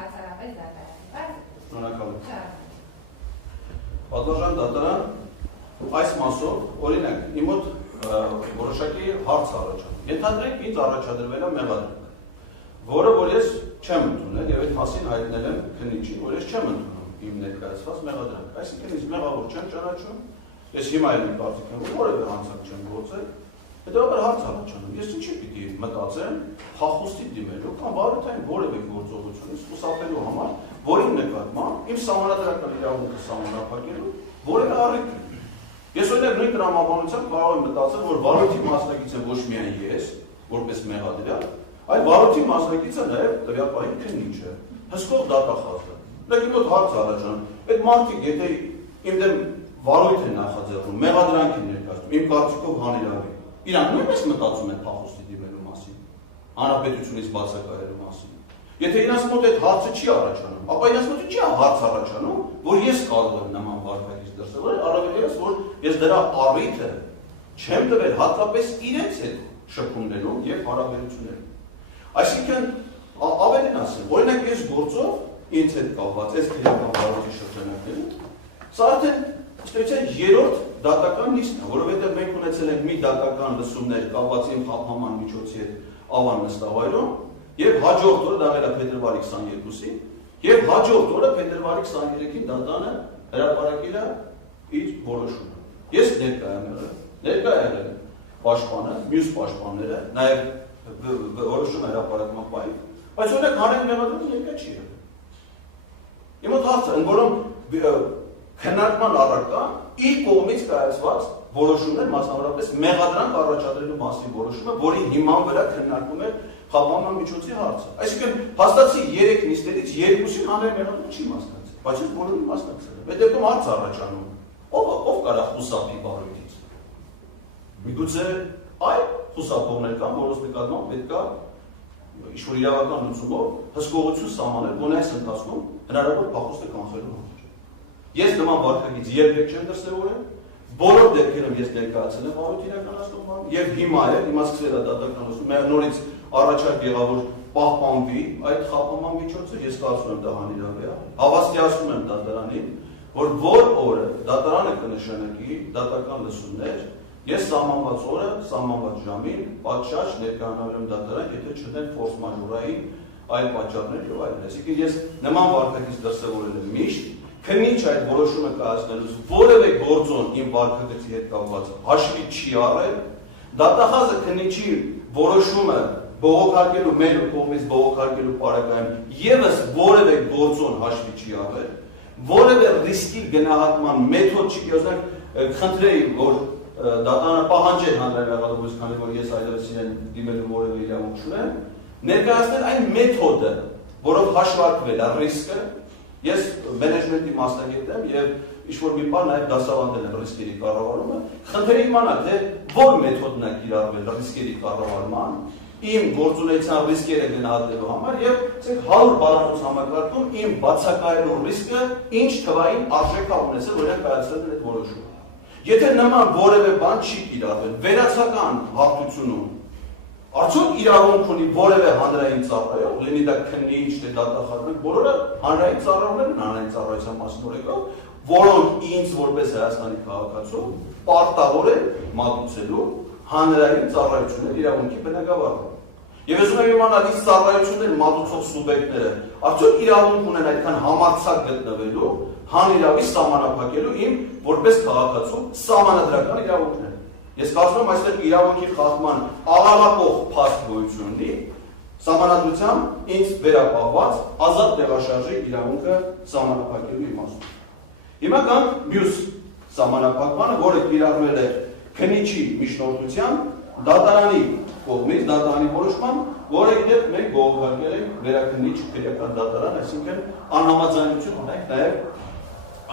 բացառապես դատարանի։ Շնորհակալություն։ Պատվարժան դատարան այս մասով, օրինակ, իմ մոտ որոշակի հարց առաջանում։ Ենթադրենք ինձ առաջադրվել է մեղադրանք, որը որ ես չեմ ընդունել եւ այդ մասին հայտնել եմ քննիչին, որ ես չեմ ընդունում իմ ներկայացված մեղադրանք։ Այսինքն ինձ մեղավոր չեմ ճանաչում, ես հիմա էլ կարծիք եմ, որ որևէ հանցանք չեմ գործել, հետեւաբար հարց առաջանում։ Ես ինչի պիտի մտածեմ փախուստի դիմելու կամ բարոյթային որևէ գործողությունից խուսափելու համար, որին նկատմամբ իմ սահմանադրական իրավունքը սահմանափակելու որևէ առիթ ունի։ Ես օրինակ նույն տրամաբանությամբ կարող եմ մտածել, որ վարույթի մասնակից եմ ոչ միայն ես, որպես մեղադրյալ, այլ վարույթի մասնակիցը նաև տվյալ պահի քննիչը, հսկող դատախազը։ Դրանք իմ մոտ հարց առաջանում։ Այդ մարդիկ, եթե իմ դեմ վարույթ են նախաձեռնում, մեղադրանք են ներկայացնում, իմ կարծիքով հանիրավի, իրանք նույնպես մտածում են փախուստի դիմելու մասին, հանրապետությունից բացակայելու մասին։ Եթե իրանց մոտ այդ հարցը չի առաջանում, ապա իրանց մոտ չի հարց առաջանում, որ ես կարող եմ նման վարքագիծ դրսևորել, առավելևս որ ես դրա առիթը չեմ տվել հատկապես իրենց հետ շփումներում եւ հարաբերություններում։ Այսինքն ավելին ասեմ, օրինակ ես գործով ինձ հետ կապված այս քրեական վարույթի շրջանակներում, սա արդեն ըստ երրորդ դատական նիստն է, որովհետեւ մենք ունեցել ենք մի դատական լսումներ կապված իմ խափանման միջոցի հետ Ավան նստավայրում եւ հաջորդ օրը դա era փետրվարի 22-ին եւ հաջորդ օրը փետրվարի 23-ին դատանը հրապարակել է իր որոշումը։ Ես ներկա եղել պաշտպանը, մյուս պաշտպանները, նաեւ որոշումը հրապարակման պահին, բայց օրինակ հանրային մեղադրանքը ներկա չի եղել։ Իմ մոտ հարց է, որում քննարկման առարկա իր կողմից կայացված որոշումներ, մասնավորապես մեղադրանք առաջադրելու մասին որոշումը, որի հիման վրա քննարկում է խափանման միջոցի հարցը։ Այսինքն հաստատի 3 նիստերից 2-ին հանրային մեղադրանքը չի մասնակցել, բայց ես բոլորին մասնակցել եմ։ Այդ դեպքում հարց առաջանում, ով կարա խուսափի վարույթից։ Միգուցե այլ խուսափողներ կան, որոնց նկատմամբ պետք է ինչ-որ իրավական լուծումով հսկողություն սահմանել, գոնե այս ընթացքում հնարավոր փախուստը կանխելու համար։ Ես նման վարքագիծ երբեք չեմ դրսևորել, բոլոր դեպքերում ես ներկայացել եմ վարույթ իրականացնում եւ հիմա էլ հիմա սկսել է դատական լուծումը, նորից առաջարկ եղավ որ պահպանվի այդ խափանման միջոցը, ես կարծում եմ դա հանիրավի է։ Հավաստիացնում եմ դատարանին, որ օրը դատարանը կնշանակի դատական լսումներ, ես սահմանված օրը, սահմանված ժամին պատշաճ ներկայանալու եմ դատարան, եթե չունեն ֆորս մաժորային այլ պատճառներ եւ այլն։ Այսինքն ես նման վարքագիծ դրսևորել եմ միշտ, քննիչ այդ որոշումը կայացնելուց որևէ գործոն իմ վարքագծի հետ կապված հաշվի չի առել, դատախազը քննիչի որոշումը բողոքարկելու մեր կողմից բողոքարկելու պարագայում եւս որևէ գործոն հաշվի չի առել, որևէ ռիսկի գնահատման մեթոդ չի, օրինակ խնդրեի որ դատանը պահանջել հանրային մեղադրանքից, քանի որ ես այլևս իրեն դիմելու որևէ իրավունք չունեմ, ներկայացնել այն մեթոդը, որով հաշվարկվել է ռիսկը, ես մենեջմենտի մասնագետ եմ եւ ինչ-որ մի բան նաեւ դասավանդել եմ ռիսկերի կառավարումը, խնդրեի իմանալ, թե որ մեթոդն է կիրառվել ռիսկերի կառավարման, իմ գործունեության ռիսկերը գնահատելու համար եւ ասենք 100 բառանոց համակարգում իմ բացակայելու ռիսկը ինչ թվային արժեք է ունեցել, օրինակ կայացնել այդ որոշումը։ Եթե նման որևէ բան չի կիրառվել, վերացական հաղթությունում արդյոք իրավունք ունի որևէ հանրային ծառայող, լինի դա քննիչ, թե դատախազն, բոլորը հանրային ծառայողներ են հանրային ծառայության մասին օրենքով, որոնք ինձ որպես Հայաստանի քաղաքացու պարտավոր են մատուցելու հանրային ծառայություններ իրավունքի բնագավառում։ Եվ ես ուզում եմ իմանալ, ինչ ծառայություններ մատուցող սուբյեկտները արդյոք իրավունք ունեն այդքան համարձակ գտնվելու հանիրավի սահմանափակելու իմ որպես քաղաքացու սահմանադրական իրավունքները։ Ես կարծում եմ այստեղ իրավունքի խախտման աղաղակող փաստ գոյություն ունի, սահմանադրությամբ ինձ վերապահված ազատ տեղաշարժի իրավունքը սահմանափակելու իմաստով։ Հիմա կան մյուս սահմանափակմանը, որը կիրառվել է քննիչի միջնորդությամբ դատարանի կողմից, դատարանի որոշման, որը իդեպ մենք բողոքարկել ենք վերաքննիչ քրեական դատարան, այսինքն անհամաձայնություն ունենք նաև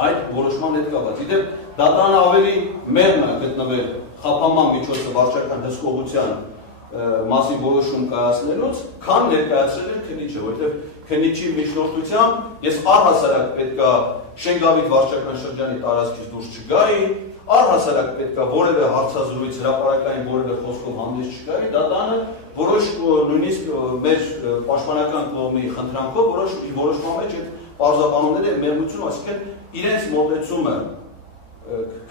այդ որոշման հետ կապված։ Իդեպ դատարանը ավելի մեղմ է գտնվել խափանման միջոցը վարչական հսկողության մասին որոշում կայացնելուց, քան ներկայացրել են քննիչը, որովհետև քննիչի միջնորդությամբ ես առհասարակ պետքա Շենգավիթ վարչական շրջանի տարածքից դուրս չգայի, առհասարակ պետքա որևէ հարցազրույց հրապարակային որևէ խոսքով հանդես չգայի, դա տանը որոշ նույնիսկ մեր պաշտպանական կողմի խնդրանքով որոշման մեջ այդ պարզաբանումները մեղմություն, այսինքն իրենց մոտեցումը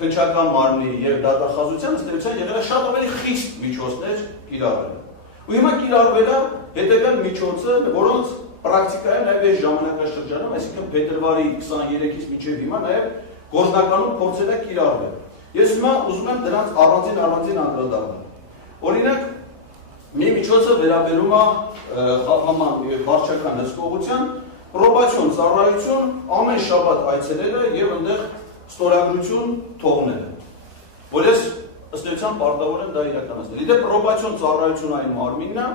քննչական մարմնի եւ դատախազության ըստեյության եղել է շատ ավելի խիստ միջոցներ կիրառել։ Ու հիմա կիրառվել է հետևյալ միջոցը, որոնց պրակտիկայում նաև այս ժամանակաշրջանում, այսինքն փետրվարի 23-ից մինչև հիմա նաև գործնականում փորձել է կիրառվել։ Ես հիմա ուզում եմ դրանց առանձին անդրադառնալ։ Օրինակ, մի միջոցը վերաբերում է խաղաղման եւ վարչական հսկողության պրոբացիոն ծառայություն ամեն շաբաթ այցելելը եւ այնտեղ ստորագրություն թողնելը, որ ես ըստ էության պարտավոր եմ դա իրականացնել։ Իդեպ պրոբացիոն ծառայությունային մարմինն է,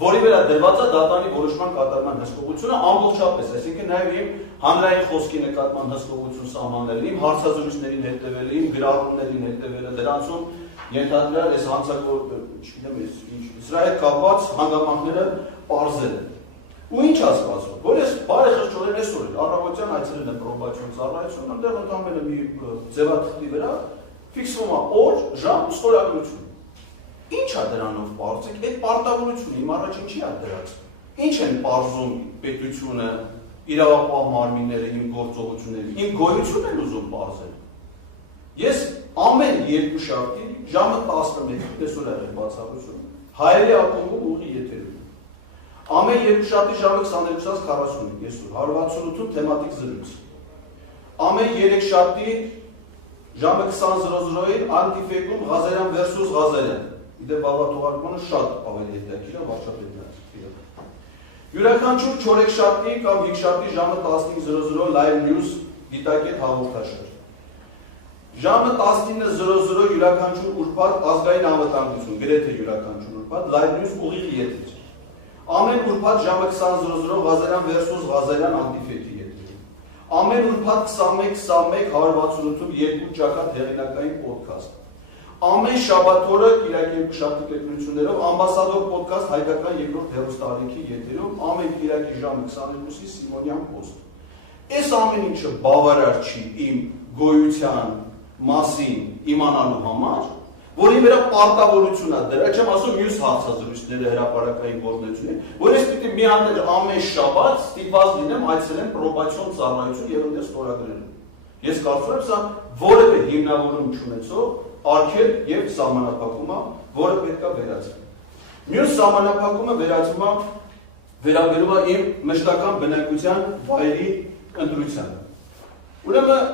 որի վրա դրված է դատանի որոշման կատարման հսկողությունը ամբողջապես, այսինքն նաև իմ հանրային խոսքի նկատմամբ հսկողություն սահմանելը, իմ հարցազրույցներին հետևելը, իմ գրառումներին հետևելը, դրանցում ենթադրյալ այս հանցագործ, չգիտեմ, սրա հետ կապված հանգամանքները պարզելը։ Ու ինչ է սպասում, որ ես բարեխղճորեն այսօր էլ առավոտյան այցելել եմ պրոբացիոն ծառայություն, այնտեղ ընդամենը մի ձևաթղթի վրա ֆիքսվում է օր, ժամ ու ստորագրություն։ Ինչ է դրանով պարզիկ, այդ պարտավորությունը իմ առաջ ինչի է դրած։ Ինչ են պարզում պետությունը, իրավապահ մարմինները, իմ գործողությունները, իմ գոյությունն են ուզում պարզել։ Ես ամեն երկուշաբթի ժամը 11-ին տեսօր եղել բացառություն, հայերի ակումբում ուղի եթերում։ Ամեն երկուշաբթի ժամը 22:45, ես 168 թեմատիկ զրույց։ Ամեն երեքշաբթի ժամը 20:00-ին Անտիֆեկում Ղազարյան versus Ղազարյան։ Իդեպ բավարարությունը շատ ավելի հետաքրքիր է վարչապետարան։ Յուրաքանչյուր չորեքշաբթի կամ հինգշաբթի ժամը 15:00 live news դիտակետ հաղորդաշար։ Ժամը 19:00 յուրաքանչյուր ուրբաթ ազգային անվտանգություն, գրեթե յուրաքանչյուր ուրբաթ live news ուղիղ եթեր։ Ամեն ուրբաթ ժամը 20:00 Ղազարյան versus Ղազարյան Անտիֆեկի եթեր։ Ամեն ուրբաթ 21:21 168-ում երկու ճակատ հեղինակային ոդքասթ։ Ամեն շաբաթ օրը Կիրակի երկուշաբթի կրկնություններով ամբասադոր ոդքասթ հայկական երկրորդ հեռուստաալիքի եթերում, ամեն Կիրակի ժամը 22-ի Սիմոնյան post։ Այս ամեն ինչը բավարար չի իմ գոյության մասին իմանալու համար, որի վրա պարտավորություն է դրա, չեմ ասում մյուս հարցազրույցները հրապարակային գործունեությունները, որ ես պիտի մի հատ ամեն շաբաթ ստիպված լինեմ այցելեմ պրոբացիոն ծառայություն եւ այնտեղ ստորագրել։ Ես կարծում եմ սա որևէ հիմնավորում չունեցող արգելք եւ սահմանափակում է, որը պետք է վերացվի։ Մյուս սահմանափակումը վերաբերում է իմ մշտական բնակության վայրի ընտրությանը։ Ուրեմն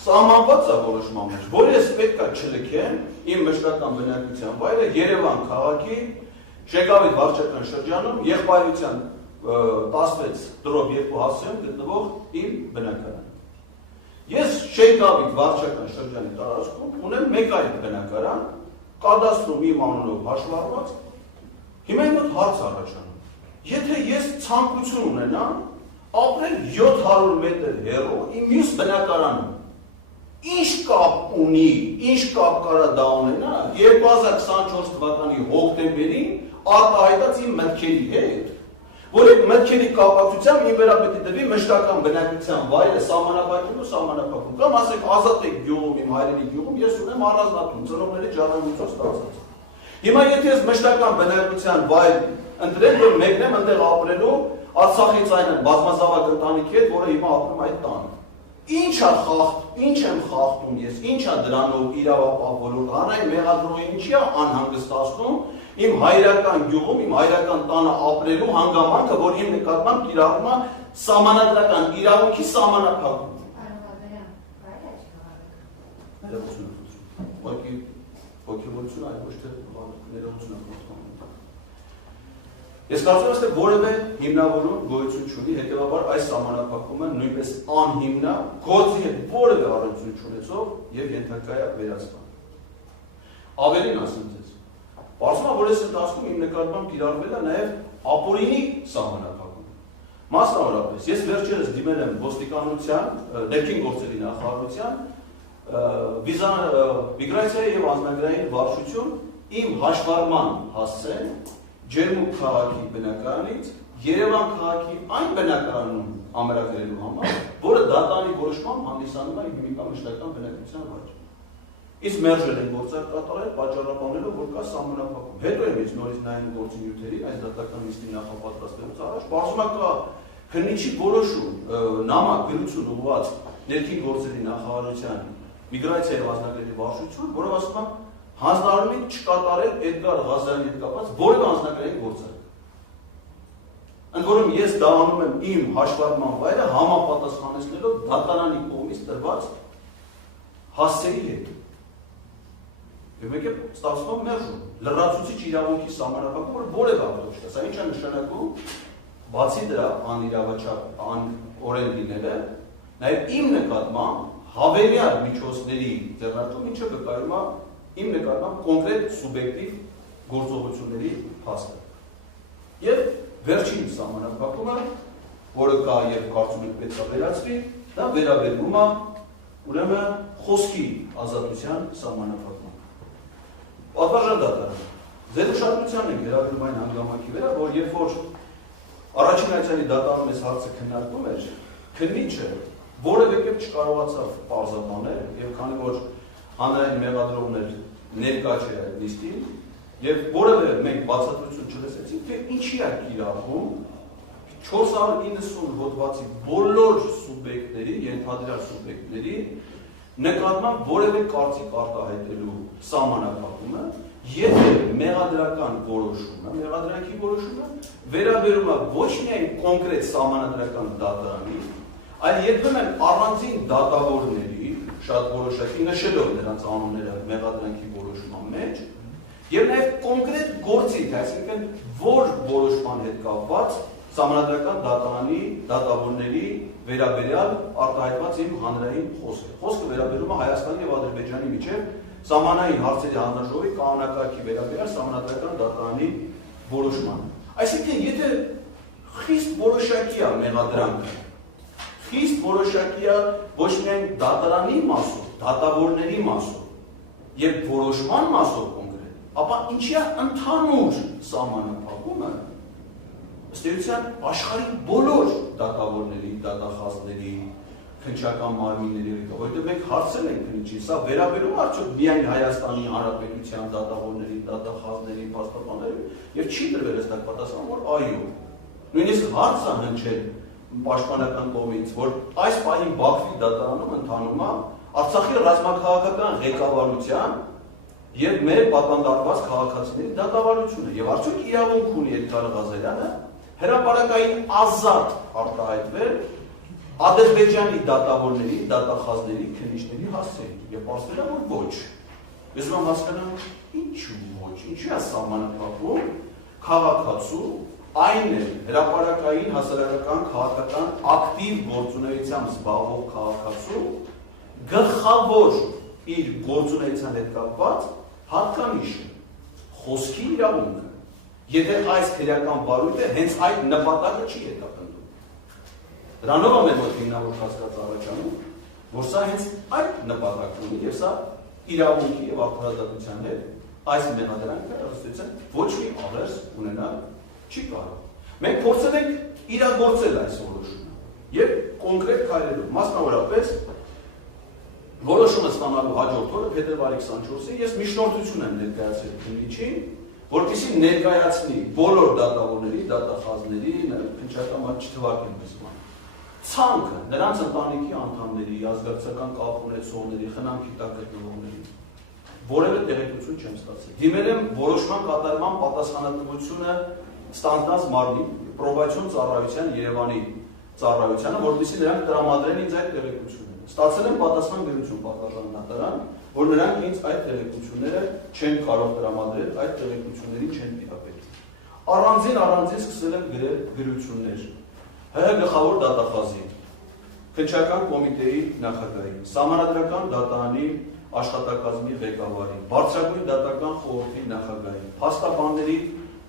սահմանված է որոշման մեջ, որ ես պետք է չլքեմ իմ մշտական բնակության վայրը Երևան քաղաքի Շենգավիթ վարչական շրջանում եղբայրության 16/2 հասցեում գտնվող իմ բնակարանը։ Ես Շենգավիթ վարչական շրջանի տարածքում ունեմ մեկ այլ բնակարան, կադաստրում իմ անունով հաշվառված, հիմա իմ մոտ հարց առաջանում։ Եթե ես ցանկություն ունենամ ապրել 700 մետր հեռու իմ մյուս բնակարանում, ինչ կապ ունի, ինչ կապ կարա դա ունենա 2024 թվականի հոկտեմբերին արտահայտած իմ մտքերի հետ, որ այդ մտքերի կապակցությամբ իմ վրա պետք է դրվի մշտական բնակության վայրը սահմանափակում, կամ ասենք Ազատեք գյուղում, իմ հայրենի գյուղում ես ունեմ առանձնատուն, ծնողների ժառանգություն ստացած։ Հիմա եթե ես մշտական բնակության վայր ընտրեմ, որ մեկնեմ այնտեղ ապրելու Արցախից այն բազմազավակ ընտանիքի հետ, որը հիմա ապրում այդ տանը։ Ինչ եմ խախտում ես, ինչ է դրանով իրավապահ ոլորտը, հանրային մեղադրողը ինչի է անհանգստացնում իմ հայրական գյուղում, իմ հայրական տանը ապրելու հանգամանքը, որ իմ նկատմամբ կիրառում է սահմանադրական իրավունքի սահմանափակում։ Ոգևորություն այլ ոչ թե ներողություն է խոսում։ Ես կարծում եմ, որ որևէ հիմնավորում գոյություն չունի, հետևաբար այս սահմանափակումը նույնպես անհիմն է, գործի հետ որևէ առնչություն չունեցող եւ ենթակա է վերացման։ Ավելին ասեմ ձեզ, պարզվում է, որ այս ընթացքում իմ նկատմամբ կիրառվել է նաեւ ապօրինի սահմանափակում։ Մասնավորապես, ես վերջերս դիմել եմ ոստիկանության, ներքին գործերի նախարարության, միգրացիայի եւ անձնագրային վարչություն իմ հաշվառման հասցեն Ջերմուկ քաղաքի բնակարանից Երևան քաղաքի այն բնակարանում ամրագրելու համար, որը դատարանի որոշմամբ հանդիսանում է հիմնական մշտական բնակության վայր։ Իսկ մերժել են գործակ կատարել պատճառաբանելով, որ կա սահմանափակում։ Հետո եմ ես նորից նայում գործունեություններին, այս դատական նիստի նախապատրաստելուց առաջ, բարձում է կա քննիչի որոշում, նամակ գրություն ուղղված ներքին գործերի նախարարության միգրացիայի հանձնաժողովի վարչություն, որով ասում է հանձնարարումին չկատարել Էդգար Ղազարյանի հետ կապված որևէ հանձնարարային գործարք։ Ընդ որում ես դա անում եմ իմ հաշվառման վայրը համապատասխանեցնելով դատարանի կողմից տրված հասցեի հետ։ Եվ մեկ է ստացվում մերժում, լրացուցիչ իրավունքի սահմանափակում, որ որևէ աղբյուր չկա։ Սա ինչ է նշանակում, բացի դրա անիրավաչափ անօրեն լինելը, նաև իմ նկատմամբ հավելյալ միջոցների ձեռնարկում, ինչը վկայում է իմ նկատմամբ կոնկրետ սուբյեկտիվ գործողությունների փաստը։ Եվ վերջին սահմանափակումը, որը կա եւ կարծում եմ պետք է վերացվի, դա վերաբերում է ուրեմն խոսքի ազատության սահմանափակմանը։ Պատվարժան դատարան, ձեր ուշադրության եք վերաբերում այն հանգամանքի վրա, որ երբ որ առաջին այցանի դատարանում այս հարցը քննարկվում էր, քննիչը որևէ կերպ չկարողացավ պարզաբանել, եւ քանի որ հանրային մեղադրողներ ներկա չէր այդ նիստին, եւ որևէ մենք բացատրություն չլսեցինք, թե ինչի է կիրառվում 490 հոդվածի բոլոր սուբյեկտների, ենթադրյալ սուբյեկտների նկատմամբ որևէ կարծիք արտահայտելու սահմանափակումը, եթե մեղադրական որոշումը, մեղադրանքի որոշումը վերաբերում է ոչ միայն կոնկրետ սահմանադրական դատարանի, այլ երբեմն առանձին դատավորների, շատ որոշակի նշելով նրանց անունները մեղադրանքի որոշման մեջ, եւ նաեւ կոնկրետ գործիք, այսինքն որ որոշման հետ կապված սահմանադրական դատարանի դատավորների վերաբերյալ արտահայտված իմ հանրային խոսքը։ Խոսքը վերաբերում է Հայաստանի եւ Ադրբեջանի միջեւ սահմանային հարցերի հանձնաժողովի կանոնակարգի վերաբերյալ սահմանադրական դատարանի որոշմանը։ Այսինքն, եթե խիստ որոշակի է մեղադրանքը, խիստ որոշակի է ոչ միայն դատարանի մասով, դատավորների մասով եւ որոշման մասով կոնկրետ, ապա ինչի է ընդհանուր սահմանափակումը ըստ էության աշխարհի բոլոր դատավորների, դատախազների, քննչական մարմինների, որովհետև մենք հարցել ենք քննիչի, սա վերաբերում արդյոք միայն Հայաստանի Հանրապետության դատավորների, դատախազների, փաստաբանների եւ չի տրվել հստակ պատասխան, որ այո։ Նույնիսկ հարց է հնչել պաշտպանական կողմից, որ այս պահին Բաքվի դատարանում ընթանում է Արցախի ռազմաքաղաքական ղեկավարության եւ մեր պատանդարված քաղաքացիների դատավարությունը եւ արդյոք իրավունք ունի Էդգար Ղազարյանը հրապարակային ազատ արտահայտվել Ադրբեջանի դատավորների, դատախազների, քննիչների հասցեին եւ ասել է, որ ոչ։ Ես ում հասկանամ, ինչու ոչ, ինչու է սահմանափակում քաղաքացու, այն է հրապարակային հասարակական քաղաքական ակտիվ գործունեությամբ զբաղվող քաղաքացու գլխավոր իր գործունեության հետ կապված հատկանիշը, խոսքի իրավունքը, եթե այս քրեական բարույթը հենց այդ նպատակը չի հետապնդում։ Դրանով է մեր մոտ հիմնավոր կասկած առաջանում, որ սա հենց այդ նպատակն ունի եւ սա իրավունքի եւ արդարադատության հետ այս մեղադրանքը ըստության ոչ մի աղերս ունենալ չի կարող։ Մենք փորձել ենք իրագործել այս որոշումը եւ կոնկրետ քայլերով, մասնավորապես որոշումը ստանալու հաջորդ օրը փետրվարի 24-ին ես միջնորդություն եմ ներկայացրել քննիչին, որպեսզի ներկայացնի բոլոր դատավորների, դատախազների, քննչական մաս չթվարկեն բզման։ Ցանկը նրանց ընտանիքի անդամների, ազգակցական կապ ունեցողների, խնամքի տակ գտնվողների որևէ տեղեկություն չեմ ստացել։ Դիմել եմ որոշման կատարման պատասխանատվությունը ստանձնած մարմնի պրոբացիոն ծառայության Երևանի ծառայությանը, որպեսզի նրանք տրամադրեն ինձ այդ տեղեկությունները։ Ստացել եմ պատասխան գրություն պատասխան դատարան, որ նրանք ինձ այդ տեղեկությունները չեն կարող տրամադրել, այդ տեղեկություններին չեն տիրապետել։ Առանձին սկսել եմ գրել գրություններ ՀՀ գլխավոր դատախազի, քննչական կոմիտեի նախագահի, Սահմանադրական դատարանի աշխատակազմի ղեկավարի, Բարձրագույն դատական խորհրդի նախագահի, Փաստաբանների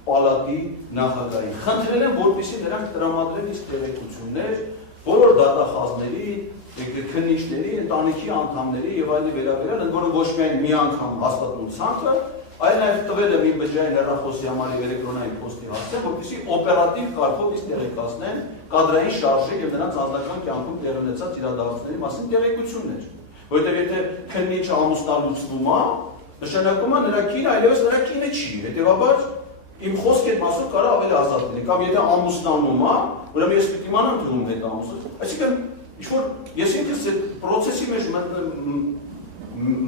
պալատի նախագահի։ Խնդրել եմ, որպեսզի նրանք տրամադրեն իսկ տեղեկություններ բոլոր դատախազների, քննիչների, ընտանիքի անդամների եւ այլնի վերաբերյալ, ընդ որում ոչ միայն մի անգամ հաստատուն ցանկը, այլ նաև տվել եմ իմ բջջային հեռախոսի համարի էլեկտրոնային փոստի հասցեն, որպեսզի օպերատիվ կարգով իսկ տեղեկացնեն կադրային շարժի եւ նրանց անձնական կյանքում տեղի ունեցած իրադարձությունների մասին տեղեկություններ։ Որովհետեւ եթե քննիչը ամուսնալուծվում է, նշանակում է նրա կինը այլևս նրա կինը չի, հետեւաբար իմ խոսքը այդ մասով կարող ավելի ազատ լինի, կամ եթե ամուսնանում է, ուրեմն ես պիտի իմանամ թե ում հետ ամուսնանում։ Այսինքն ինչ-որ ես ինքս այդ process-ի մեջ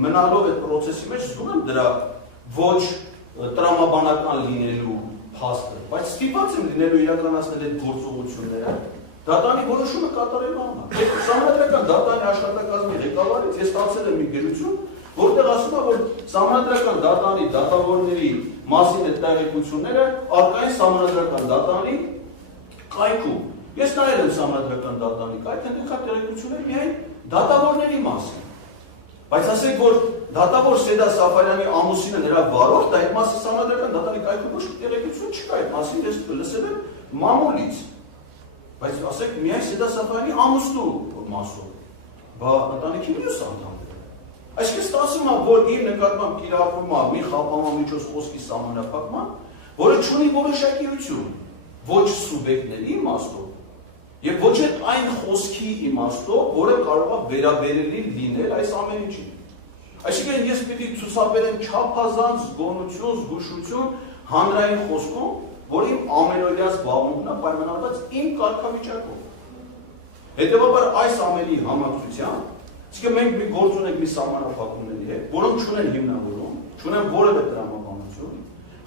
մնալով այդ process-ի մեջ զգում եմ դրա ոչ տրամաբանական լինելու փաստը, բայց ստիպված եմ լինելու իրականացնել այդ գործողությունները դատանի որոշումը կատարելու համար։ Սահմանադրական դատանի աշխատակազմի ղեկավարից ես ստացել եմ մի գրություն, որտեղ ասում է, որ սահմանադրական դատանի դատավորների մասին այդ տեղեկությունները առկա են սահմանադրական դատանի կայքում։ Ես նայել եմ սահմանադրական դատանի կայքը, այնքան տեղեկություններ միայն դատավորների մասին։ Բայց ասեք, որ դատավոր Սեդա Սաֆարյանի ամուսինը նրա վարորդը, այդ մասի սահմանադրական դատանի կայքում ոչ մի տեղեկություն չկա, այդ մասին ես լսել եմ մամուլից։ Բայց ասեք, միայն Սեդա Սաֆարյանի ամուսնու մասով, բա ընտանիքի մյուս անդամները։ Այսինքն ստացվում է, որ իր նկատմամբ կիրառվում է մի խափանամիջոց խոսքի սահմանափակման, որը չունի որոշակիություն ոչ սուբյեկտների իմաստով եւ ոչ այն խոսքի իմաստով, որը կարող է վերաբերելի լինել այս ամեն ինչին։ Այսինքն ես պիտի ցուցաբերեմ չափազանց զգոնություն, զգուշություն հանրային խոսքում, որ իմ ամենօրյա զբաղմունքն է պայմանավորված իմ կարգավիճակով։ Հետևաբար այս ամենի համակցությամբ, այսինքն մենք մի գործ ունենք մի սահմանափակումների հետ, որոնք չունեն հիմնավորում, չունեն որևէ տրամաբանություն,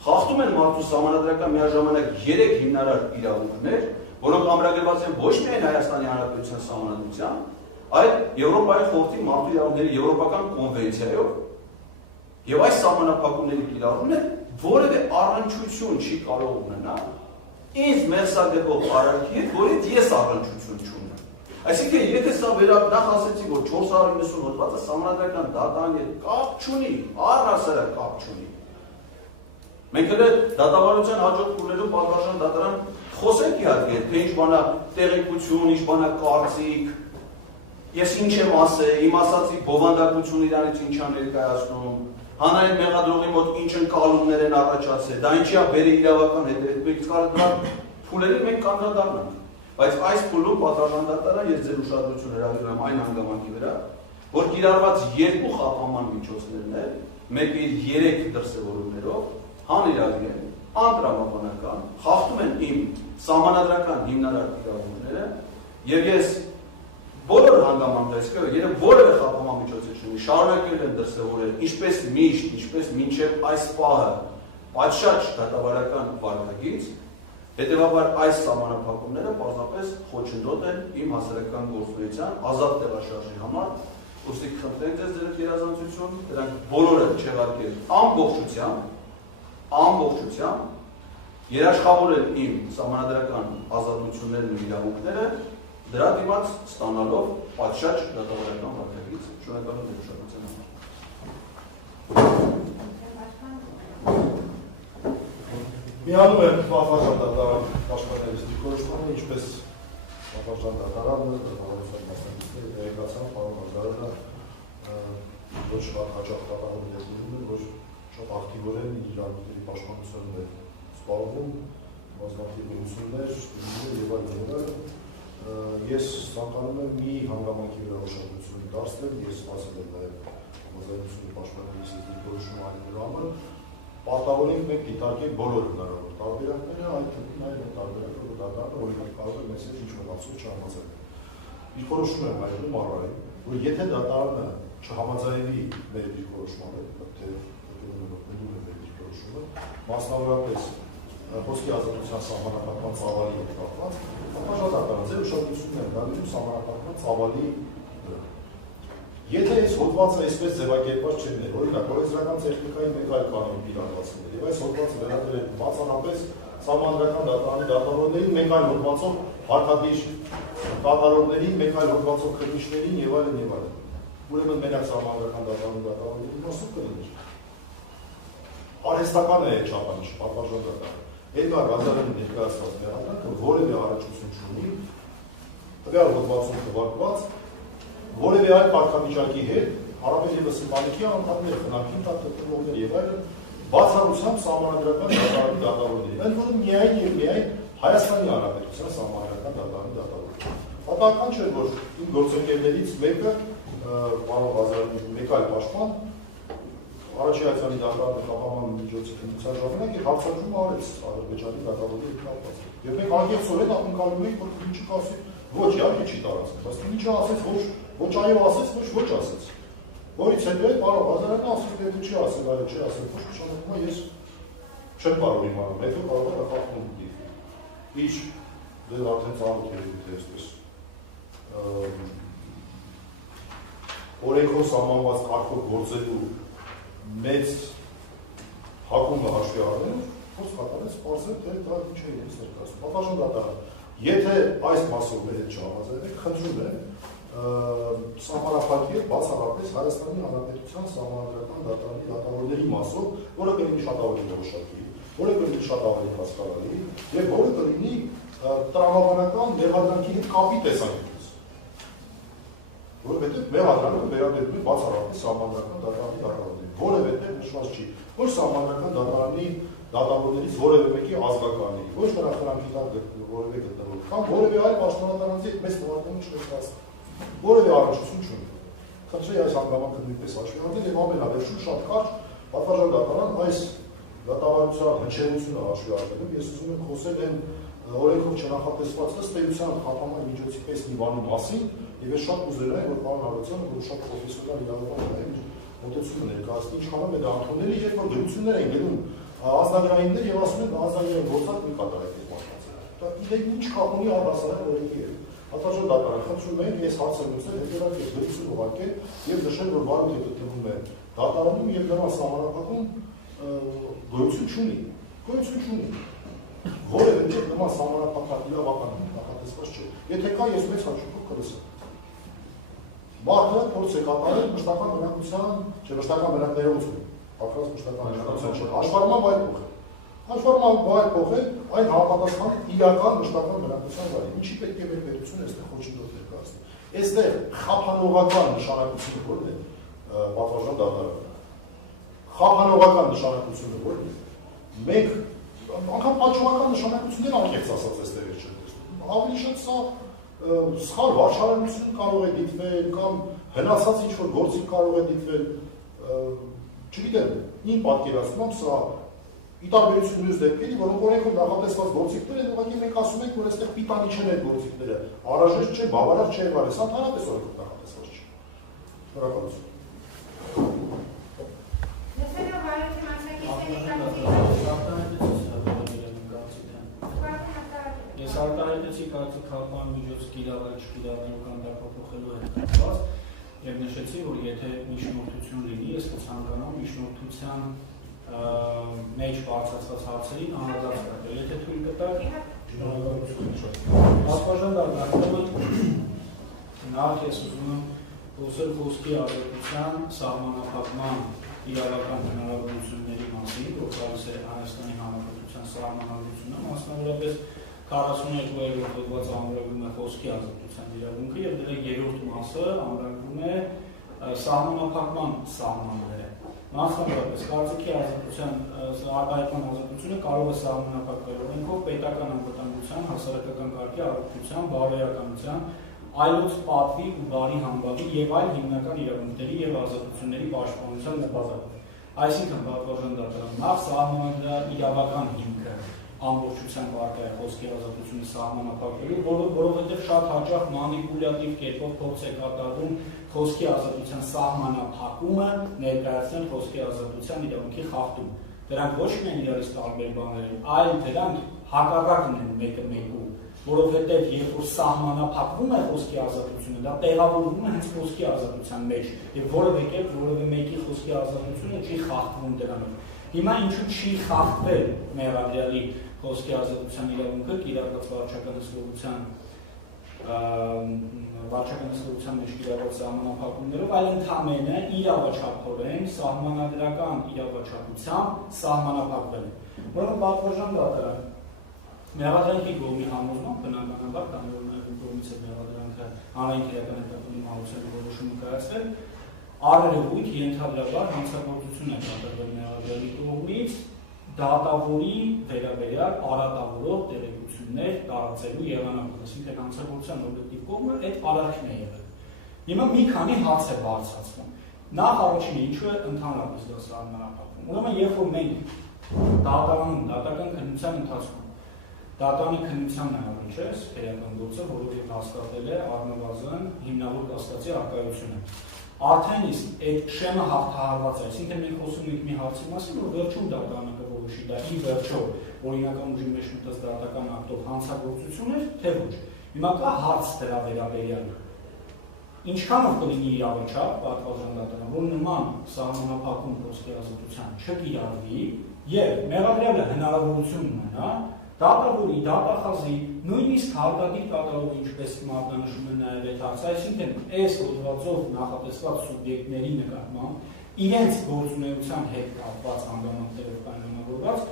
խախտում են մարդու սահմանադրական միաժամանակ 3 հիմնարար իրավունքներ, որոնք ամրագրված են ոչ միայն Հայաստանի Հանրապետության սահմանադրությամբ, այլ Եվրոպայի խորհրդի մարդու իրավունքների եվրոպական կոնվենցիայով, եւ այս սահմանափակումների կիրառումն որևէ առնչություն չի կարող ունենալ ինձ մերսագրող արարքի հետ, որից ես առնչություն չունեմ։ Այսինքն, եթե սա նախ ասեցի, որ 490 հոդվածը սահմանադրական դատանի հետ կապ չունի, առհասարակ կապ չունի։ Մենք էլ դատավարության հաջորդ փուլերում պատվարժան դատարան խոսենք իհարկե, թե ինչ բանա տեղեկություն, ինչ բանա կարծիք, ես ինչ եմ ասել, իմ ասածի բովանդակությունը իրանից ինչ է ներկայացնում, հանրային մեղադրողի մոտ ինչ ընկալումներ են առաջացել, դա ինչի է բերի իրավական հետ դրա փուլերին մենք կանդրադառնանք։ Բայց այս փուլում պատվարժան դատարան ես ձեր ուշադրություն հրավիրում եմ այն հանգամանքի վրա, որ կիրառված 2 խափանման միջոցներն են, մեկը 3 դրսևորումներով հանիրավի են, անտրամաբանական, խախտում են իմ սահմանադրական հիմնարար իրավունքները, եւ ես բոլոր հանգամանքներից երբ որևէ խափանման միջոցը չունի, շարունակել են դրսևորել, ինչպես միշտ, ինչպես մինչև այս պահը պատշաճ դատավարական վարքագիծ, հետևաբար այս սահմանափակումները պարզապես խոչընդոտ են իմ հասարակական գործունեության ազատ տեղաշարժի համար, ուստի խնդրենք ձեզ ձեր գերազանցություն, դրանք բոլորը չեղարկել ամբողջությամբ երաշխավորել իմ սահմանադրական ազատություններն ու իրավունքները, դրա դիմաց ստանալով պատշաճ դատավարական վարքագիծ։ Շնորհակալ եմ ուշադրության համար։ Միանում եմ պատվարժան դատարան պաշտպանների դիրքորոշմանը, ինչպես պատվարժան դատարանը, դատավարության մասնակիցները տեղեկացան, պարոն Մարգարյանը ոչ հաճախ դատարանում դեպքում են, որ շատ ակտիվորեն իր իրավունքների պաշտպանությունն է զբաղվում, բազմաթիվ գնություններ, եւ այլն։ Ես ցանկանում եմ մի հանգամանքի վրա ուշադրություն դարձնել, ես սպասել եմ նաև համաձայնությունը պաշտպանների դիրքորոշումը այլելու համար, պարտավորենք մենք դիտարկել բոլոր հնարավոր տարբերակները, այդ թվում նաև այն տարբերակը, որ դատարանը օրինակ կարող է մեզ հետ ինչ-որ հարցով չհամաձայնել։ Դիրքորոշում եմ այլում առայժմ, որ եթե դատարանը չհամաձայնի մեր դիրքորոշմանը, թե դնում է մեր դիրքորոշումը, մասնավորապես խոսքի ազատության սահմանափակման ծավալի հետ կապված, պատվարժան դատարան ձեր ուշադրությունն է դարձնում սահմանափակման ծավալի վրա։ Եթե այս հոդվածը այսպես ձևակերպված չլիներ, օրինակ օրենսդրական տեխնիկայի մեկ այլ կանոն իրականացնել, եւ այս հոդվածը վերաբերել բացառապես սահմանադրական դատարանի դատավորներին, մեկ այլ հոդվածով հարկադիր դատավորներին, մեկ այլ հոդվածով քննիչներին եւ այլն եւ այլն։ Ուրեմն մենակ սահմանադրական դատարանի դատավորների մասով կլիներ։ Արհեստական է այդ չափանիշը, պատվարժան դատարան։ Էդգար Ղազարյանի ներկայացված մեղադրանքը որևէ առնչություն չունի տվյալ հոդվածում թվարկված որևէ այլ կարգավիճակի հետ, առավել ևս ընտանիքի անդամներ, խնամքի տակ գտնվողներ եւ այլն, բացառությամբ սահմանադրական դատարանի դատավորներին, ընդ որում միայն եւ միայն Հայաստանի Հանրապետության սահմանադրական դատարանի դատավորներ։ Պատահական չէ, որ իմ գործընկերներից մեկը, պարոն Ղազարյանի մեկ այլ պաշտպան, Արաչյանի դատարանի խափանման միջոցի քննության ժամանակ իր հարցադրումը արեց Ադրբեջանի դատավորների կապված։ Եվ մենք անկեղծորեն ակնկալում էինք, որ ինչի կասի, ոչ, իհարկե չի տարածել, բայց ինչը ասեց, ոչ այո ասեց, ոչ ասեց։ Որից հետո պարոն Ղազարյանը ասեց, եթե չի ասել, այո չի ասել, ոչ նշանակում է ես չեմ կարող իմանալ, հետո կարող է խախտում դիտել։ Ինչ դեռ արդեն ծանոթ եք դեպս օրենքով սահմանված կարգով գործելու մեծ հակումը հաշվի առնելով, փորձ կատարեց պարզել, թե դա ինչ է իրենց ներկայացնում։ Պատասխան դատարան, եթե այս մասով մեր հետ չհամաձայնեք, խնդրում եմ սահմանափակել բացառապես Հայաստանի Հանրապետության սահմանադրական դատարանի դատավորների մասով, որը կլինի շատ ավելի որոշակի, որը կլինի շատ ավելի հասկանալի եւ որը կլինի տրամաբանական մեղադրանքի հետ կապի տեսանկյունից։ Որովհետեւ մեղադրանքը վերաբերում է բացառապես սահմանադրական դատարանի դատավորներին, որևէ տեղ նշված չի, որ սահմանադրական դատարանի դատավորներից որևէ մեկի ազգականի, ոչ նրա խրանքի տակ որևէ գտնվող, կամ որևէ այլ պաշտոնատարանցի հետ մեծ նվազում չկստացնի, որևէ առնչություն չունի։ Խնդրի այս հանգամանքը նույնպես հաշվի առնել եւ ամենավերջում շատ կարճ պատվարժան դատարան այս դատավարության հնչեղությունը հաշվի առնելով ես ուզում եմ խոսել այն օրենքով չնախատեսված ըստ էության խափանման միջոցի պես մի բանի մասին եւ ես շատ ուզել եմ որ պարոն Հարությունյանը որ շատ պրոֆեսիոնալ իրավաբան մոտեցումը ներկայացնի ինչքանով է դա ընդունելի երբ որ գրություններ են գրում ազգագրայիններ եւ ասում են ազգագրային գործարք մի կատարեք այս մարդկանց դա իդեի ինչ կապ ունի առհասարակ օրենքի հետ Պատասխան դատարան խնդրում եմ ես հարց եմ լուծել հետևակ գրություն ուղարկել եւ նշել որ բարոյը գտնվում է դատարանում եւ նրա սահմանափակում գոյություն չունի որևէ դեպք նման սահմանափակած իրավական նախատեսված չէ եթե կա ես մեծ հաշվով կլսեմ մարդը փորձ է կատարել մշտական բնակության չէ մշտական բնակներություն ապրած մշտական բնակության չէ Աշխարհում վայր փոխել այն համապատասխան իրական մշտական բնակության վայրի։ Ինչի պետք է մեր պետությունը այստեղ խոչընդոտ ներկայացնի։ Այստեղ խափանողական նշանակությունը որն է պատվարժան դատարանը։ Խափանողական նշանակությունը որն է։ Մենք անգամ պատժողական նշանակություններ անկեղծ ասած այստեղ չենք տեսնում։ Ավելի շատ սա սխալ վարչարություն կարող է դիտվել կամ հնացած ինչ-որ գործիք կարող է դիտվել։ Չգիտեմ, իմ պատկերացմամբ սա ի տարբերություն մյուս դեպքերի, որոնք օրենքով նախատեսված գործիքներ են, ուղղակի մենք ասում ենք, որ այստեղ պիտանի չեն այդ գործիքները, անհրաժեշտ չէ, բավարար չէ եղել, սա ընդհանրապես օրենքով նախատեսված չէ։ Շնորհակալություն։ Ես արտահայտեցի կարծիք խափան միջոց կիրառել չկիրառելու կամ դա փոփոխելու հետ կապված եւ նշեցի, որ եթե միջնորդություն լինի, ես կցանկանամ միջնորդության մեջ բարձրացված հարցերին անդրադարձել, եթե թույլ կտակ, պատվարժան դատարանը նախ ես ուզում եմ խոսել խոսքի ազատության սահմանափակման իրավական հնարավորությունների մասին, որ գալիս է Հայաստանի Հանրապետության սահմանադրությունը, մասնավորապես 42-րդ հոդված ամրագրում է խոսքի ազատության իրավունքը եւ դրա երրորդ մասը ամրագրում է սահմանափակման սահմանները Մասնավորապես, կարծիքի ազատության, արտահայտման ազատությունը կարող է սահմանափակվել օրենքով պետական անվտանգության, հասարակական կարգի առողջության, բարոյականության, այլոց պատվի ու բարի համբավի եւ այլ հիմնական իրավունքների եւ ազատությունների պաշտպանության նպատակով։ Այսինքն, պատվարժան դատարան նախ սահմանադրական իրավական հիմքը ամբողջությամբ արկա է խոսքի ազատությունը սահմանափակելու, որովհետև շատ հաճախ մանիպուլյատիվ կերպով փորձ է կատարվում խոսքի ազատության սահմանափակումը ներկայացնել խոսքի ազատության իրավունքի խախտում։ Դրանք ոչ միայն իրարից տարբեր բաներ են, այլ դրանք հակառակն են մեկը մեկու, որովհետև երբ որ սահմանափակվում է խոսքի ազատությունը, դա տեղավորվում է հենց խոսքի ազատության մեջ, եւ որևէ կերպ որևէ մեկի խոսքի ազատությունը չի խախտվում դրանով։ Հիմա ինչու չի խախտվել մեղադրյալի խոսքի ազատության իրավունքը կիրառված վարչական հսկողության մեջ կիրառված սահմանափակումներով, այլ ընդամենը իրավաչափորեն սահմանադրական իրավաչափությամբ սահմանափակվել է։ Որոնք պատվարժան դատարան մեղադրանքի գոհի համոզման բնականաբար կամ որ կողմից է մեղադրանքը հանրային քրեական հետապնդում հարուցելու որոշումը կայացվել, Արարևույթ ենթադրաբար հանցագործություն է կատարվել մեղադրյալի կողմից դատավորի վերաբերյալ արատավորող տեղեկություններ տարածելու եղանակով, այսինքն հանցագործության օբյեկտիվ կողմը այդ արարքն է եղել։ Հիմա մի քանի հարց է բարձրացվում։ Նախ առաջինը ինչու է ընդհանրապես դա սահմանափակվում։ Ուրեմն երբ որ մենք դատարանում դատական քննության ընթացքում դատարանի քննության անառնչես քրեական գործը, որը հաստատել է առնվազն հիմնավոր կասկածի առկայությունը։ Արդեն իսկ այդ շեմը հաղթահարված է, այսինքն մենք խոսում ենք մի հարցի մասին, որ վերջում դատարանը կորոշի դա ի վերջո օրինական ուժի մեջ մտած դատական ակտով հանցագործություն էր, թե ոչ։ Հիմա կա հարց դրա վերաբերյալ։ Ինչքանով կլինի իրավաչափ պատվազան դատարան, որ նման սահմանափակում խոսքի ազատության չկիրառվի եւ մեղադրյալը հնարավորություն ունենա դատավորի, դատախազի, նույնիսկ հարկադիր կատարողի, ինչպես մատնանշում է նաև այդ հարցը, այսինքն այս հոդվածով նախատեսված սուբյեկտների նկատմամբ իրենց գործունեության հետ կապված հանգամանքներով պայմանավորված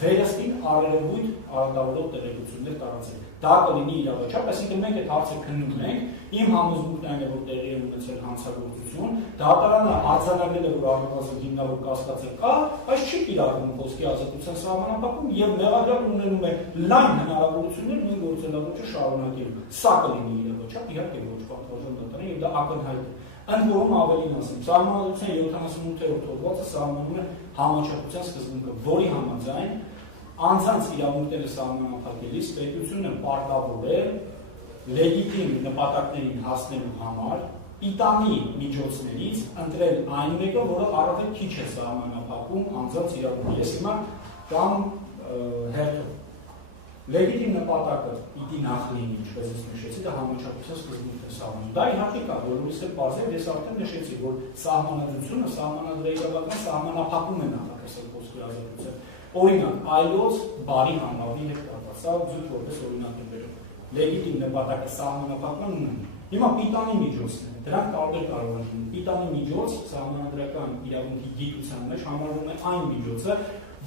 վերստին արարևույթ արատավորող տեղեկություններ տարածել։ Դա կլինի իրավաչափ, այսինքն մենք այդ հարցը քննում ենք, իմ համոզմունքն այն է, որ տեղի է ունեցել հանցագործություն, դատարանը արձանագրել է, որ առնվազն հիմնավոր կասկածը կա, բայց չի կիրառվում խոսքի ազատության սահմանափակում եւ մեղադրյալը ունենում է լայն հնարավորություններ նույն գործելավոճը շարունակելու։ Սա կլինի իրավաչափ, իհարկե ոչ պատվազան դատարան եւ դա ակնհայտ է։ Ընդ որում ավելին ասեմ, սահմանադրության 78-րդ հոդվածը սահմանում է համաչափության սկզբունքը, որի համաձայն անձանց իրավունքները սահմանափակելիս պետությունը պարտավոր է լեգիտիմ նպատակներին հասնելու համար պիտանի միջոցներից ընտրել այն մեկը, որը առավել քիչ է սահմանափակում անձանց իրավունքի։ Ես հիմա կամ հերթով լեգիտիմ նպատակը պիտի նախ լինի, ինչպես ես նշեցի, դա համաչափության սկզբունքն է սահմանում։ Դա իհարկե կա, որովհետև է բարձր, ես արդեն նշեցի, որ սահմանադրությունը սահմանադրական սահմանափակում է նախատեսել խոսքի ազատության։ Օրինակ, այլոց բարի համավի հետ կապված, սա զուտ որպես օրինակ է բերում։ Լեգիտիմ նպատակը սահմանափակման ունեն։ Հիմա պիտանի միջոցն է, դրանք տարբեր կարող են լինել։ Պիտանի միջոց սահմանադրական իրավունքի գիտության մեջ համարվում է այն միջոցը,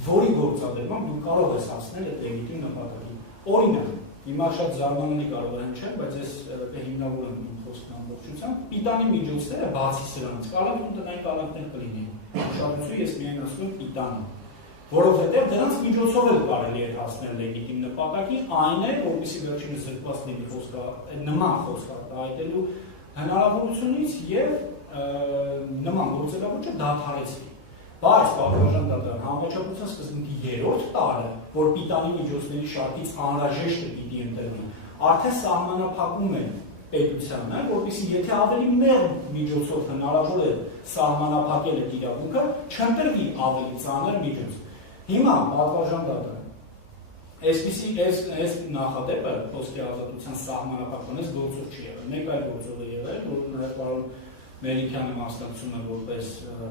որի գործադրմամբ դու կարող ես հասնել այդ լեգիտիմ նպատակին։ Օրինակ, հիմա շատ զարմանալի կարող է հնչել, բայց ես հիմնավորում եմ իմ խոսքն ամբողջությամբ, պիտանի միջոցները բացի սրանից կարող են տնային կալանքներ կլինեն։ Ուշադրություն ես միայն ասում եմ պիտանի, որովհետև դրանց միջոցով էլ կարելի է հասնել լեգիտիմ նպատակին, այն է, որպեսզի վերջինս զրկված լինի նման խոսքարտահայտելու հնարավորությունից եւ նման գործելավոճը դադարեցվի։ Բայց պատվազան դատարան համաչափության սկզբունքի 3-րդ տարը, որ պիտանի միջոցների շարքից անհրաժեշտ է պիտի ընտրվի, արդեն սահմանափակում է պետությանը, որպեսզի եթե ավելի մեղմ միջոցով հնարավոր է սահմանափակել այդ իրավունքը, չընտրվի ավելի ծանր միջոց։ Հիմա պատվազան դատարան այս նախադեպը խոսքի ազատության սահմանափակման գործով չի եղել, մեկ այլ գործով է եղել, որ նաև պարոն Մելիքյանը մասնակցում է որպես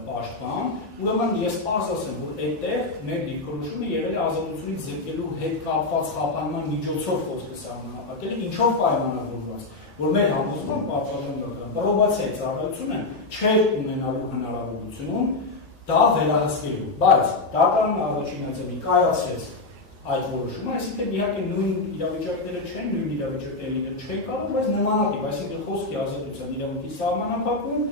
պաշտպան, ուրեմն ես պարզ ասեմ, որ այդտեղ մեր դիրքորոշումը եղել է ազատությունից զրկելու հետ կապված խափանման միջոցով խոսքը սահմանափակել, ինչով պայմանավորված, որ մեր համոզմամբ պատվազան դատարան պրոբացիայի ծառայությունը չէր ունենալու հնարավորությունում դա վերահսկելու, բայց դատարանը առաջինացել կայացրեց այդ որոշումը, այսինքն իհարկե նույն իրավիճակները չեն, նույն իրավիճակները լինել չեն կարող, բայց նմանատիպ, այսինքն խոսքի ազատության իրավունքի սահմանափակում,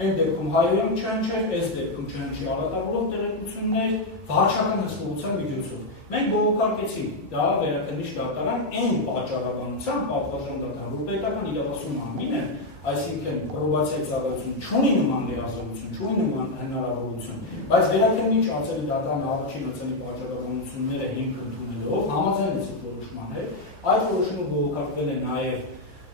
այն դեպքում հայերեն չհնչեր, այս դեպքում չհնչի արատավորող տեղեկություններ, վարչական հսկողության միջոցով։ Մենք բողոքարկեցինք դա վերաքննիչ դատարան այն պատճառաբանությամբ պատվազան դատարան, որ պետական իրավասուն անմին է, այսինքն պրոբացիայի ծառայություն չունի նման ներազողություն, չունի նման հնարավորություն, բայց վերաքննիչ ածելի դատարան առաջին ածելի պատճառաբանությունները հիմք ընդունելով համաձայնեց այդ որոշման հետ, այդ որոշումը բողոքարկվել է նաև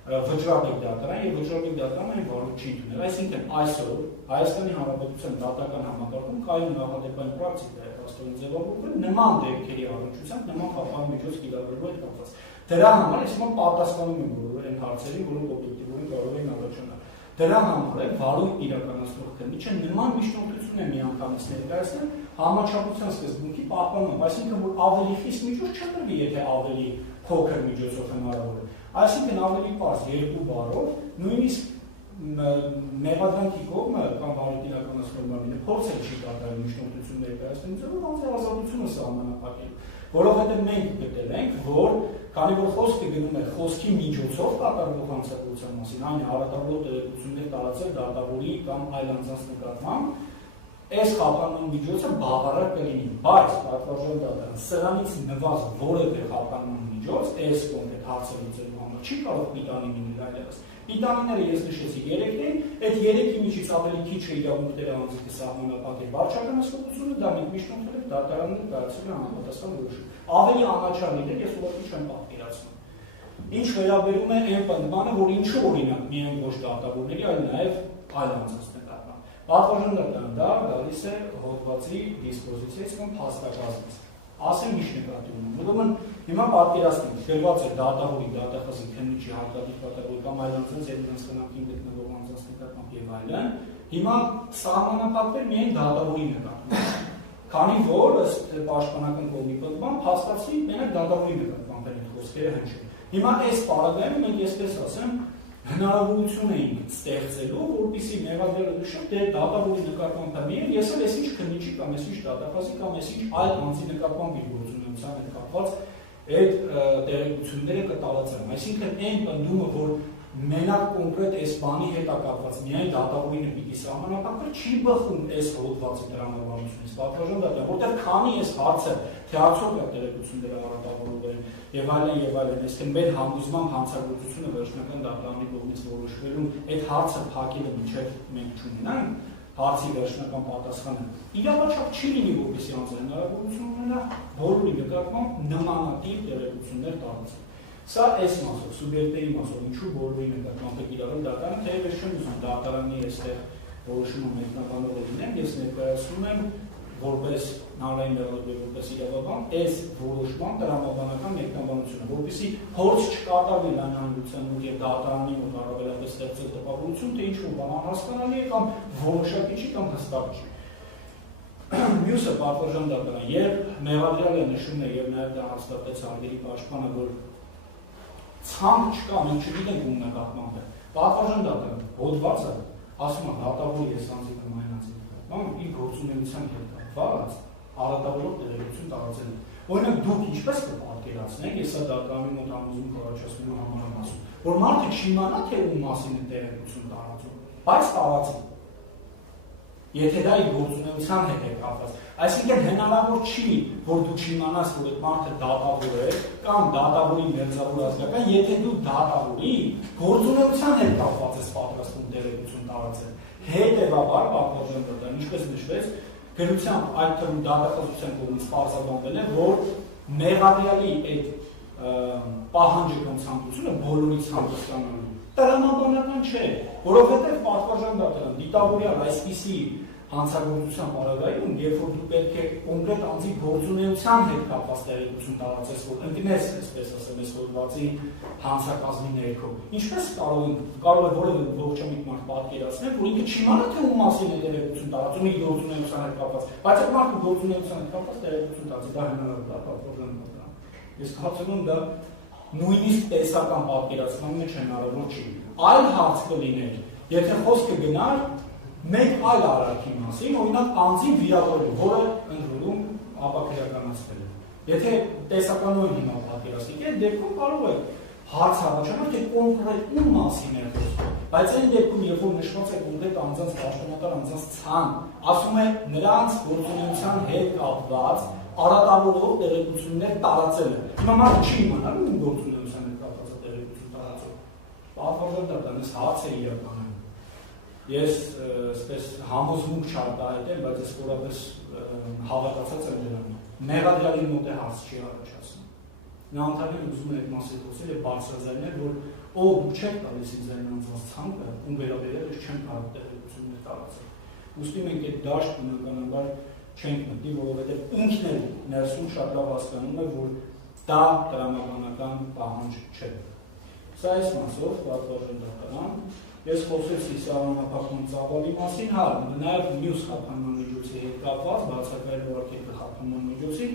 վճռաբեկ դատարան եւ վճռաբեկ դատարանը այն վարույթ չի ընդունել, այսինքն այսօր Հայաստանի Հանրապետության դատական համակարգում կայուն նախադեպային պրակտիկա է հաստատվել ձևավորվել նման դեպքերի առնչությամբ նման խափան միջոց կիրառվելու հետ կապված։ Դրա համար ես հիմա պատասխանում եմ բոլոր այն հարցերին, որոնք օբյեկտիվորեն կարող են առաջանալ։ Դրա համար էլ վարույթ իրականացնող քննիչը նման միջնորդություն է միանգամից ներկայացնել համաչափության սկզբունքի պահպանման, այսինքն որ ավելի խիստ միջոց չընտրվի, եթե ավելի փոքր միջոցով հնարավոր է։ Այսինքն ավելի պարզ երկու բառով նույնիսկ մեղադրանքի կողմը կամ վարույթ իրականացնող մարմինը փորձել չի կատարել միջնորդություն ներկայացնելուց, որ անձի ազատությունը սահմանափակել, որովհետև մենք գտել ենք, որ քանի որ խոսքը գնում է խոսքի միջոցով կատարվող հանցագործության մասին, այն հարատավորող տեղեկություններ տարածել դատավորի կամ այլ անձանց նկատմամբ, այս խափանման միջոցը բավարար կլինի, բայց պատվարժան դատարան սրանից նվազած որևէ խափանման միջոց այս կոնկրետ հարցը լուծելու համար չի կարող պիտանի լինել այլևս։ Պիտանիները ես նշեցի 3-ն են, այդ 3-ի միջից ավելի քիչ է իրավունքները անձիկը սահմանափակել վարչական հսկողությունը, դա մենք միշտ ընդունել ենք դատարանն կայացրել է համապատասխան որոշում։ Ավելի անաչառ է, ես ուղղակի չեմ պատկերացնում։ Ինչ վերաբերում է այն պնդմանը, որ ինչու օրինակ միայն ոչ դատավորների, այլ նաև այլ անձանց նկատմամբ։ Պատվարժան դատարան դա գալիս է հոդվածի դիսպոզիցիայից կամ փաստակազմից։ Ասեմ ինչ նկատի ունեմ։ Ուրեմն հիմա պատկերացնենք, գրված է դատավորի, դատախազի, քննիչի, հարկադիր պատահարի կամ այլ անձանց եւ նրանց խնամքին գտնվող անձանց նկատմամբ եւ այլն։ Հիմա սահմանափակվել միայն դատավորի նկատմամբ։ Քանի որ ըստ պաշտպանական կողմի պնդման փաստացի մենակ դատավորի նկատմամբ են խոսքերը հնչում։ Հիմա այս պարագայում մենք այսպես ասեմ հնարավորություն էինք ստեղծելու, որպեսզի մեղադրելը նշում, թե դատավորի նկատմամբ միայն ես էլ այսինչ քննիչի կամ այսինչ դատախազի կամ այսինչ այլ անձի նկատմամբ իր գործունեության հետ կապված այդ տեղեկությունները կտարածեմ։ Այսինքն այն պնդումը, որ մենակ կոնկրետ այս բանի հետ կապված միայն դատավորինը պիտի սահմանափակվի, չի բխում այս հոդվածի տրամաբանությունից։ Պատվարժան դատարան, որտեղ քանի այս հարցը թե արդյոք այդ տեղեկությունները հարատավորվել են եւ այլն, այսինքն մեր համոզման հանցագործությունը վերջնական դատարանի կողմից որոշվելուն այդ հարցը փակելը մինչեւ մենք չունենանք հարցի վերջնական պատասխանը իրավաչափ չի լինի, որպեսզի անձը հնարավորություն ունենա բոլորի նկատմամբ նմանատիպ տեղեկություններ տարածել։ Սա այս մասով, սուբյեկտների մասով, ինչու բոլորի նկատմամբ է կիրառել դատարանը, թե ես չեմ ուզում դատարանի այստեղ որոշումը մեկնաբանողը լինեմ, ես ներկայացնում եմ որպես հանրային մեղադրվել որպես իրավաբան, այս որոշման տրամաբանական մեկնաբանությունը, որպեսզի փորձ չկատարվի լայնանալության ու եւ դատարանի մոտ առավելապես ստեղծել տպավորություն, թե ինչ-որ բան անհասկանալի է կամ որոշակի չի կամ հստակ չի։ Մյուսը պատվարժան դատարան, երբ մեղադրյալը նշում է եւ նաեւ դա հաստատեց հարգելի պաշտպանը, որ ցանկ չկա, մենք չգիտենք ում նկատմամբ է։ Պատվարժան դատարան, հոդվածը ասում է դատավորի ես անձի կամ այն անձի նկատմամբ իր գործունեության հետ կապված հարատավորող տեղեկություն տարածել։ Օրինակ դուք ինչպես կպատկերացնեք, ես սա դատարանի մոտ համոզում կառաջացնելու համար եմ ասում, որ մարդը չիմանա թե ում մասին է տեղեկություն տարածում, բայց տարածի։ Եթե դա իր գործունեության հետ է կապված, այսինքն հնարավոր չի, որ դու չիմանաս, որ այդ մարդը դատավոր է կամ դատավորի մերձավոր ազգական, եթե դու դատավորի գործունեության հետ կապված ես պատրաստվում տեղեկություն տարածել։ Հետևաբար պատվարժան դատարան, ինչպես նշվեց, գրությամբ այդ թվում դատախազության կողմից պարզաբանվել է, որ մեղադրյալի այդ պահանջը կամ ցանկությունը բոլորից հանդիսանալու տրամաբանական չէ, որովհետև պատվարժան դատարան դիտավորյալ այսպիսի հանցագործության պարագայում, երբ որ դու պետք է կոնկրետ անձի գործունեության հետ կապված տեղեկություն տարածես, որ ընկնես, այսպես ասեմ, այս հոդվածի հանցակազմի ներքո, ինչպես կարող է որևէ ողջամիտ մարդ պատկերացնել, որ ինքը չիմանա թե ում մասին է տեղեկություն տարածում իր գործունեության հետ կապված, բայց այդ մարդը գործունեության հետ կապված տեղեկություն տարածի, դա հնարավոր է, պատվարժան դատարան։ Ես կարծում եմ դա նույնիսկ տեսական պատկերացման մեջ հնարավոր չի։ Այլ հարց կլիներ, եթե խոսքը գնար մեկ այլ արարքի մասին, օրինակ անձին վիրավորելու, որը ընդրում ապաքրեականացվել է։ Եթե տեսականորեն հիմա պատկերացնենք, այդ դեպքում կարող է հարց առաջանալ, թե կոնկրետ ում մասին է խոսքը, բայց այն դեպքում, երբ որ նշված է կոնկրետ անձանց պաշտոնատար անձանց ցան, ասում է նրանց գործունեության հետ կապված արատավորող տեղեկություններ տարածելը։ Հիմա մարդը չի իմանալ ում գործունեության հետ կապված է տեղեկություն տարածել։ Պատվարժան դատարան, այս հարց է իրականում։ Ես այսպես համոզմունք չարտահայտեմ, բայց ես որապես հավատացած եմ դրանում։ Մեղադրյալի մոտ է հարց չի առաջացնում։ Նա ընդհանրապես ուզում է այդ մասին խոսել եւ բարձրաձայնել, որ դուք չեք տալիս ինձ այն անձանց ցանկը, ում վերաբերել ես չեմ կարող տեղեկություններ տարածել։ Ուստի մենք այդ դաշտ բնականաբար չենք մտնի, որովհետեւ ինքն էլ ներսում շատ լավ հասկանում է, որ դա տրամաբանական պահանջ չէ։ Սա այս մասով պատվարժան դատարան։ Ես խոսեցի սահմանափակման ծավալի մասին, հա, նաև մյուս խափանման միջոցի հետ կապված, բացակայելու արգելքը խափանման միջոցի,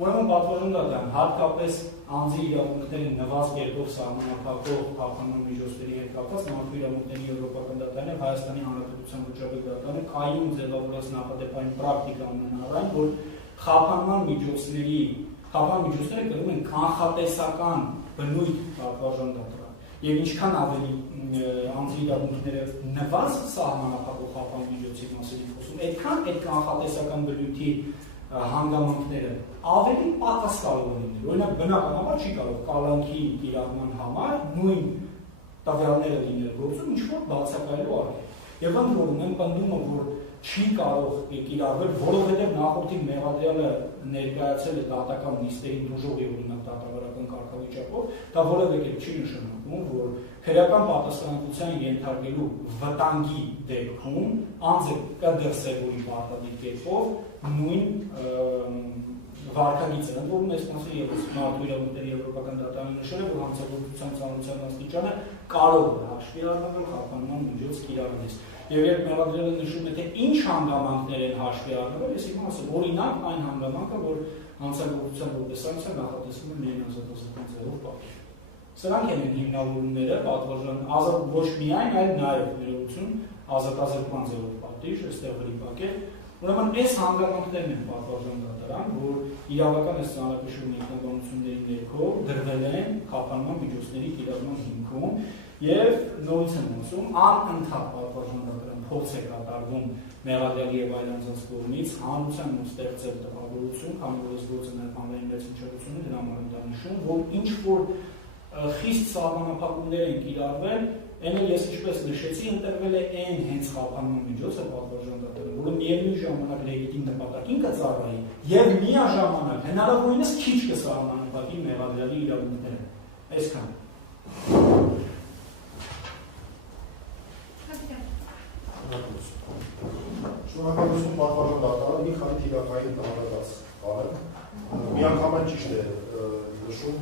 ուրեմն պատվարժան դատարան հատկապես անձի իրավունքների նվազ կերպով սահմանափակող խափանման միջոցների հետ կապված մարդու իրավունքների եվրոպական դատարանը եւ Հայաստանի Հանրապետության վճռական դատարանը կայուն ձևավորած նախադեպային պրակտիկա ունեն առայն, որ խափանման միջոցների խափան միջոցները կրում են կանխատեսական բնույթ պատվարժան դատարան։ Եվ ինչքան ավելի անձի իրավունքները նվազ սահմանափակող խափան միջոցի մասին խոսում, այդքան այդ կանխատեսական բնույթի հանգամանքները ավելի պակաս կարող են լինել։ Օրինակ բնականաբար չի կարող կալանքի կիրառման համար նույն տվյալները լինել գործում, ինչ որ բացակայելու արժեք։ Եվ ընդ որում եմ պնդում եմ, որ չի կարող կիրառվել, որովհետև նախորդի մեղադրյալը ներկայացել է դատական նիստերին դժողի օրինակ դատավարական կարգավիճակով, դա որևէ կերպ չի նշանակում, որ քրեական պատասխանատվության ենթարկելու վտանգի դեպքում անձը կդրսևորի պարտադիր կերպով նույն վարկագիծը, ընդ որում այս մասը ևս մարդու իրավունքների եվրոպական դատարանը նշել է, որ հանցագործության ծանրության աստիճանը կարող է հաշվի առնվել խափանման միջոց կիրառելիս։ Եվ երբ մեղադրյալը նշում է, թե ինչ հանգամանքներ են հաշվի առնվել, ես իմ ասեմ, օրինակ այն հանգամանքը, որ հանցագործության որպես սանկցիա նախատեսվում է միայն ազատազրկման ձևով պատժել։ Սրանք են հիմնավորումները պատվարժան ոչ միայն, այլ նաև ներողություն ազատազրկման ձևով պատիժ, այստեղ վրիպակել։ Ուրեմն այս հանգամանքներն են պատվարժան դատարան, որ իրավական այս ծանրակշռ ինքնաբանությունների ներքո դրվել են խափանման միջոցների կիրառման հիմքում եւ նորից եմ ասում, անընդհատ պատվարժան դատարան փորձ է կատարվում մեղադրյալի եւ այլ անձանց կողմից հանրության ու ստեղծել տպավորություն, քանի որ այս գործը նաեւ հանրային մեծ հնչողություն է, դրա համար դա նշում, որ ինչ որ խիստ սահմանափակումներ են կիրառվել, այն ես ինչպես նշեցի, ընտրվել է այն հենց խափանման միջոցը պատվարժան դատարան, որը միևնույն ժամանակ լեգիտիմ նպատակին կծառայի եւ միաժամանակ հնարավորինս քիչ կսահմանափակի մեղադրյալի իրավունքները։ Այսքան։ Շնորհակալություն պատվարժան դատարան, մի քանի թիրախային տվյալներ կարեմ։ Միանգամայն ճիշտ է նշում,